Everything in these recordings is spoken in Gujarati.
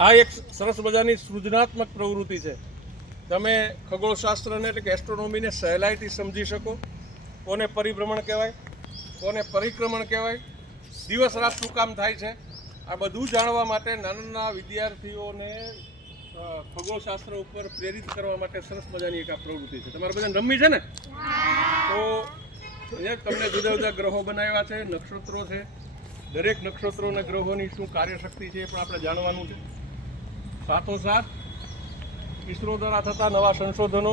આ એક સરસ મજાની સૃજનાત્મક પ્રવૃત્તિ છે. તમે ખગોળશાસ્ત્રને એટલે કે એસ્ટ્રોનોમીને સહેલાઈથી સમજી શકો. કોને પરિભ્રમણ કહેવાય, કોને પરિક્રમણ કહેવાય, દિવસ રાત શું કામ થાય છે, આ બધું જાણવા માટે નાના વિદ્યાર્થીઓને ખગોળશાસ્ત્ર ઉપર પ્રેરિત કરવા માટે સરસ મજાની એક આ પ્રવૃત્તિ છે. તમારે બધાને રમવી છે ને? તો તમને જુદા જુદા ગ્રહો બનાવ્યા છે, નક્ષત્રો છે. દરેક નક્ષત્રો અને ગ્રહોની શું કાર્યશક્તિ છે એ પણ આપણે જાણવાનું છે. સાથોસાથ ઈસરો દ્વારા થતા નવા સંશોધનો,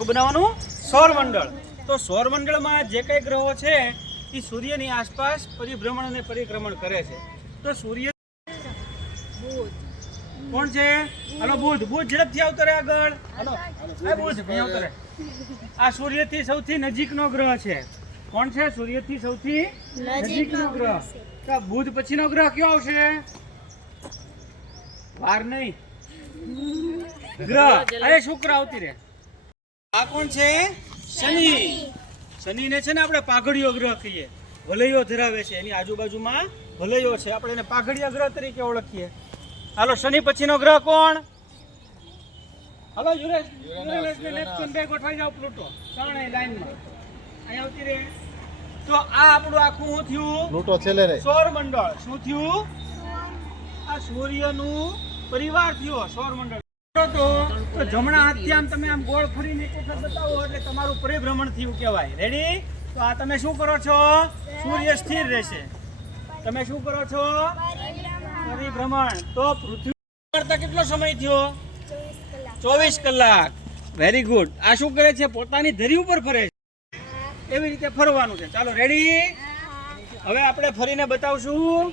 બનાવવાનું સૌરમંડળ. તો સૌરમંડળમાં જે કઈ ગ્રહો છે એ સૂર્યની આસપાસ પરિભ્રમણ અને પરિક્રમણ કરે છે. તો સૂર્ય કોણ છે? હાલો બુધ. બુધ ઝડપથી આવતો રહે આગળ. હાલો બુધ આવતો રહે. આ સૂર્યથી સૌથી નજીકનો ગ્રહ છે. કોણ છે? સૂર્યથી સૌથી નજીકનો ગ્રહ. તો બુધ પછીનો ગ્રહ કયો આવશે? વાર નહીં, ગ્રહ. અરે શુક્ર આવતી રહે. આ કોણ છે? શનિ. શનિને છે ને આપણે પાઘડીયો ગ્રહ કહીએ. વલયો ધરાવે છે, એની આજુબાજુમાં વલયો છે, આપણે એને પાઘડીયા ગ્રહ તરીકે ઓળખીએ. હાલો શનિ પછીનો ગ્રહ કોણ? હાલો યુરેનસ ને નેપચ્યુન બે ગોઠવાઈ જાવ. પ્લુટો ત્રણેય લાઈનમાં અહીં આવતી રહે. તો આ આપણું આખું શું થયું? પ્લુટો છેલ્લે રહે. સૌરમંડળ. શું થયું? આ સૂર્યનું પરિવાર થયો સૌરમંડળ. તો જમણા હાથથી આમ તમે આમ ગોળ ફરીને એક વખત બતાવો એટલે તમારું પરિભ્રમણ થયું કહેવાય. રેડી? તો આ તમે શું કરો છો? સૂર્ય સ્થિર રહેશે. તમે શું કરો છો? પરિભ્રમણ. તો પૃથ્વી કરતા કેટલો સમય થયો? 24 કલાક. Very good. આ શું કરે છે? પોતાની ધરી ઉપર ફરે છે. એવી રીતે ફરવાનું છે. ચાલો રેડી? હવે આપણે ફરીને બતાવશું.